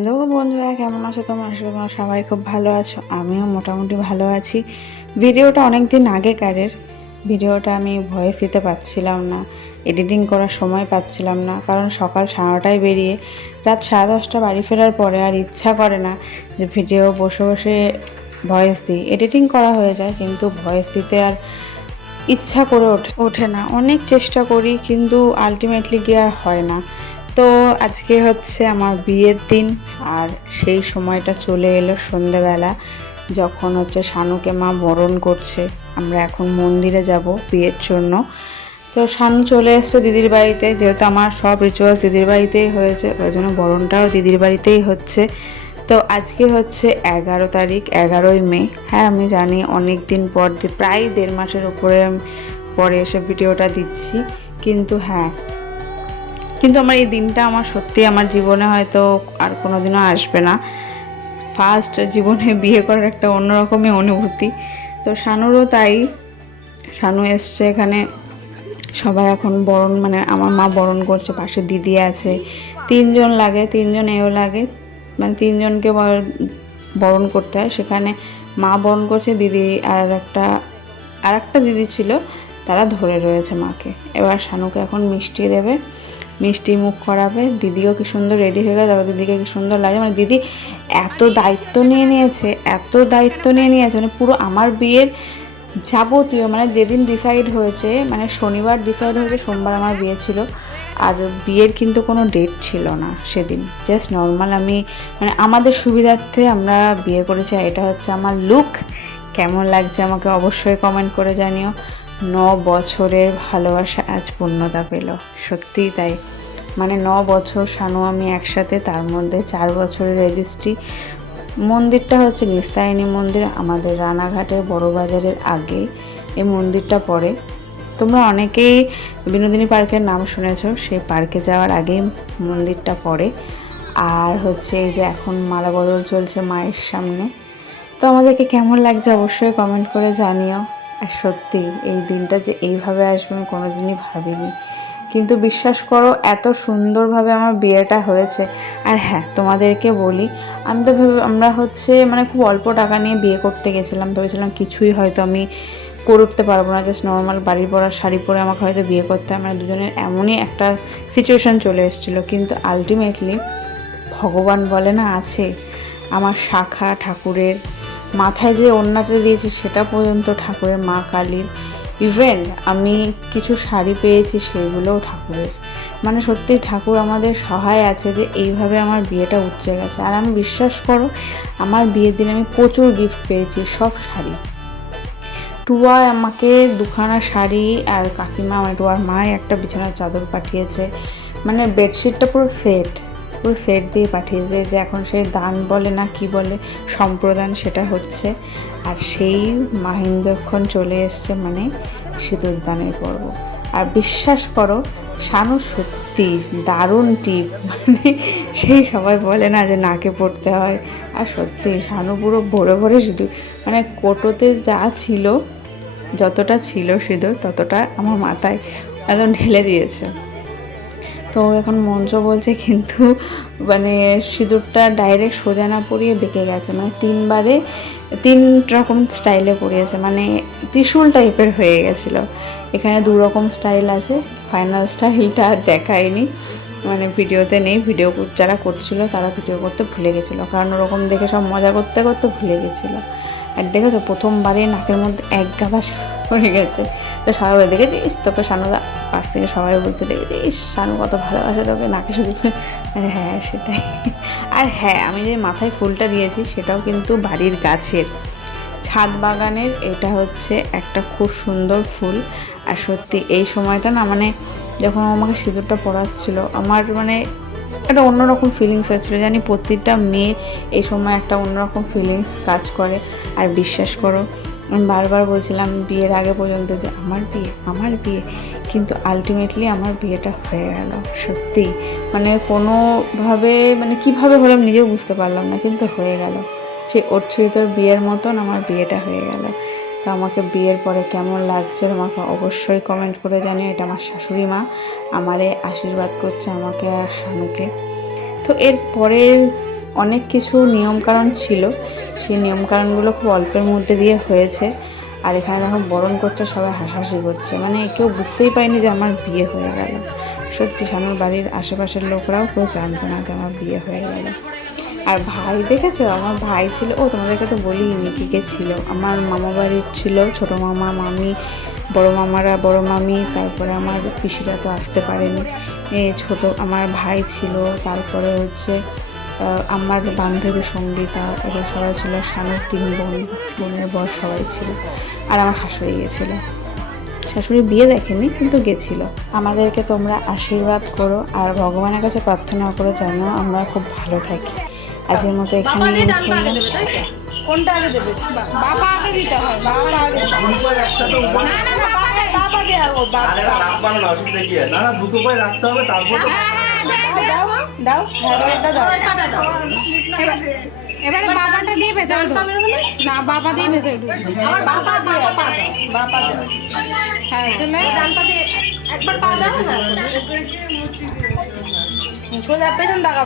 Hello বন্ধুরা, কেমন আছো তোমরা? আসলে তোমরা সবাই খুব ভালো আছো, আমিও মোটামুটি ভালো আছি। ভিডিওটা অনেক দিন আগেকারের। ভিডিওটা আমি ভয়েস দিতে পারছিলাম না, এডিটিং করার সময় পাচ্ছিলাম না, কারণ সকাল 9:30টায় বেরিয়ে রাত 10:30 বাড়ি ফেরার পরে আর ইচ্ছা করে না যে ভিডিও বসে বসে ভয়েস দিই। এডিটিং করা হয়ে যায় কিন্তু ভয়েস দিতে আর ইচ্ছা করে ওঠে না। অনেক চেষ্টা করি কিন্তু আলটিমেটলি গিয়ে আর হয় না। তো আজকে হচ্ছে আমার বিয়ের দিন, আর সেই সময়টা চলে এলো সন্ধেবেলা, যখন হচ্ছে শানুকে মা বরণ করছে। আমরা এখন মন্দিরে যাব বিয়ের জন্য। তো শানু চলে এসছে দিদির বাড়িতে, যেহেতু আমার সব রিচুয়ালস দিদির বাড়িতেই হয়েছে, ওই জন্য বরণটাও দিদির বাড়িতেই হচ্ছে। তো আজকে হচ্ছে 11 তারিখ, 11ই মে। হ্যাঁ, আমি জানি অনেক দিন পর, প্রায় 1.5 মাসের উপরে পরে এসে ভিডিওটা দিচ্ছি, কিন্তু হ্যাঁ, কিন্তু আমার এই দিনটা আমার সত্যি আমার জীবনে হয়তো আর কোনোদিনও আসবে না। ফার্স্ট জীবনে বিয়ে করার একটা অন্যরকমই অনুভূতি। তো শানুরও তাই। শানু এসছে এখানে, সবাই এখন বরণ, মানে আমার মা বরণ করছে, পাশে দিদি আছে। 3জন লাগে, 3জন এও লাগে, মানে 3জনকে বরণ করতে হয়। সেখানে মা বরণ করছে, দিদি আর একটা দিদি ছিল, তারা ধরে রয়েছে মাকে। এবার শানুকে এখন মিষ্টি দেবে, মিষ্টি মুখ করাবে। দিদিও কি সুন্দর রেডি হয়ে গেছে, দিদিকে কি সুন্দর লাগে। মানে দিদি এত দায়িত্ব নিয়ে নিয়েছে, মানে পুরো আমার বিয়ের যাবতীয়, মানে যেদিন ডিসাইড হয়েছে, মানে শনিবার ডিসাইড হয়েছে, সোমবার আমার বিয়ে ছিল। আর বিয়ের কিন্তু কোনো ডেট ছিল না সেদিন, জাস্ট নর্মাল আমি, মানে আমাদের সুবিধার্থে আমরা বিয়ে করেছি। আর এটা হচ্ছে আমার লুক। কেমন লাগছে আমাকে অবশ্যই কমেন্ট করে জানিও। 9 বছরের ভালোবাসা আজ পূর্ণতা পেল, সত্যিই তাই। মানে 9 বছর শানু আমি একসাথে, তার মধ্যে 4 বছরের রেজিস্ট্রি। মন্দিরটা হচ্ছে নিস্তারিণী মন্দির, আমাদের রানাঘাটের বড় বাজারের আগে এই মন্দিরটা পড়ে। তোমরা অনেকেই বিনোদিনী পার্কের নাম শুনেছ, সেই পার্কে যাওয়ার আগেই মন্দিরটা পড়ে। আর হচ্ছে এই যে এখন মালা বদল চলছে মায়ের সামনে। তো আমাদেরকে কেমন লাগছে অবশ্যই কমেন্ট করে জানিও। আর সত্যি এই দিনটা যে এইভাবে আসবে আমি কোনোদিনই ভাবিনি, কিন্তু বিশ্বাস করো এত সুন্দরভাবে আমার বিয়েটা হয়েছে। আর হ্যাঁ, তোমাদেরকে বলি, আমরা হচ্ছে মানে খুব অল্প টাকা নিয়ে বিয়ে করতে গেছিলাম। ভেবেছিলাম কিছুই হয়তো আমি করে উঠতে পারবো না, জাস্ট নর্মাল বাড়ির পরা শাড়ি পরে আমাকে হয়তো বিয়ে করতে হয়। মানে দুজনের এমনই একটা সিচুয়েশান চলে এসেছিলো, কিন্তু আলটিমেটলি ভগবান বলে না আছে, আমার শাখা ঠাকুরের মাথায় যে ওড়নাটা দিয়েছি সেটা পর্যন্ত ঠাকুরের, মা কালীর। ইভেন আমি কিছু শাড়ি পেয়েছি, সেগুলোও ঠাকুরের। মানে সত্যি ঠাকুর আমাদের সহায় আছে যে এইভাবে আমার বিয়েটা উঠছে গেছে। আর আমি বিশ্বাস করো, আমার বিয়ের দিন আমি প্রচুর গিফট পেয়েছি, সব শাড়ি। টুয়া আমাকে 2খানা শাড়ি, আর কাকিমা, আমার টুয়ার মায় একটা বিছানার চাদর পাঠিয়েছে। মানে বেডশিটটা পুরো সেট দিয়ে পাঠিয়েছে, যে এখন সেই দান বলে না কি বলে, সম্প্রদান, সেটা হচ্ছে। আর সেই মাহিন্দ্রক্ষণ চলে এসছে, মানে সিঁদুর দানের পর্ব। আর বিশ্বাস করো, শানু সত্যি দারুণ টিপ। মানে সেই সবাই বলে না যে নাকে পড়তে হয়, আর সত্যি শানু পুরো ভরে ভরে সিঁদুর, মানে কোটোতে যা ছিল, যতটা ছিল সিঁদুর ততটা আমার মাথায় একদম ঢেলে দিয়েছে। তো এখন মঞ্চ বলছে, কিন্তু মানে সিঁদুরটা ডাইরেক্ট সোজা না পরিয়ে বেঁকে গেছে, মানে 3বারে 3 রকম স্টাইলে পরিয়েছে, মানে ত্রিশূল টাইপের হয়ে গেছিলো। এখানে 2 রকম স্টাইল আছে, ফাইনাল স্টাইলটা আর দেখায়নি, মানে ভিডিওতে নেই। ভিডিও যারা করছিল তারা ভিডিও করতে ভুলে গেছিলো, কারণ ওরকম দেখে সব মজা করতে করতে ভুলে গেছিলো। আর দেখেছো, প্রথমবারে নাকের মধ্যে এক গাদা পড়ে গেছে। তো সবাই দেখেছিস তোকে, শানুদা পাশ থেকে সবাই বলছে, দেখেছিস শানু কত ভালোবাসে তোকে, নাকে শুধু। হ্যাঁ, সেটাই। আর হ্যাঁ, আমি যে মাথায় ফুলটা দিয়েছি সেটাও কিন্তু বাড়ির গাছের, ছাদ বাগানের। এটা হচ্ছে একটা খুব সুন্দর ফুল। আর সত্যি এই সময়টা না, মানে যখন আমাকে সিঁদুরটা পরাচ্ছিল, আমার মানে একটা অন্যরকম ফিলিংস হচ্ছিলো। জানি প্রতিটা মেয়ে এই সময় একটা অন্যরকম ফিলিংস কাজ করে। আর বিশ্বাস করো, আমি বারবার বলছিলাম বিয়ের আগে পর্যন্ত যে আমার বিয়ে, কিন্তু আলটিমেটলি আমার বিয়েটা হয়ে গেল। সত্যি মানে কোনোভাবে, মানে কীভাবে হলো আমি নিজেও বুঝতে পারলাম না, কিন্তু হয়ে গেল। সেই অর্চিতর বিয়ের মতন আমার বিয়েটা হয়ে গেল। তো আমাকে বিয়ের পরে কেমন লাগছে তোমাকে অবশ্যই কমেন্ট করে জানিও। এটা আমার শাশুড়ি মা আমারে আশীর্বাদ করছে, আমাকে আর শানুকে। তো এরপরে অনেক কিছু নিয়মকানুন ছিল, সেই নিয়মকানুনগুলো খুব অল্পের মধ্যে দিয়ে হয়েছে। আর এখানে যখন বরণ করছে সবাই হাসাহাসি করছে, মানে কেউ বুঝতেই পারেনি যে আমার বিয়ে হয়ে গেল। সত্যি শানুর বাড়ির আশেপাশের লোকরাও কেউ জানতো না যে আমার বিয়ে হয়ে গেল। আর ভাই দেখেছো, আমার ভাই ছিল, ও তোমাদেরকে তো বলিনি কী কে ছিল। আমার মামা বাড়ির ছিল ছোটো মামা, মামি, বড় মামারা, বড় মামি, তারপরে আমার পিসিরা তো আসতে পারেনি। ছোট আমার ভাই ছিল, তারপরে হচ্ছে আমার বান্ধবী সঙ্গীতা, এরা সবাই ছিল, শানুর 3 বোন, বোনের বর সবাই ছিল। আর আমার শাশুড়ি গেছিলো, শাশুড়ি বিয়ে দেখেনি কিন্তু গেছিলো। আমাদেরকে তোমরা আশীর্বাদ করো আর ভগবানের কাছে প্রার্থনা করো যেন আমরা খুব ভালো থাকি। আজকের মতো এখানে কোনটা আগে দেবে? বাবা আগে দিতে হয়, বাবা আগে দিতে হয়। না না না, বাবা দেয়া ও বাবা। আরে নাম বানানো অসুবিধা কি আছে? না না, দুটো করে রাখতে হবে তারপর তো। দাও দাও, হ্যাঁ দাও। এবারে বাবাটা দিয়ে ভেতরে ঢোক। না, বাবা দিয়ে ভেতরে ঢোক। আমার বাবা দিয়ে বাবা দিয়ে। হ্যাঁ চলে। ডান পা দিয়ে একবার পা দাও, হ্যাঁ সোজা পেছন দাও।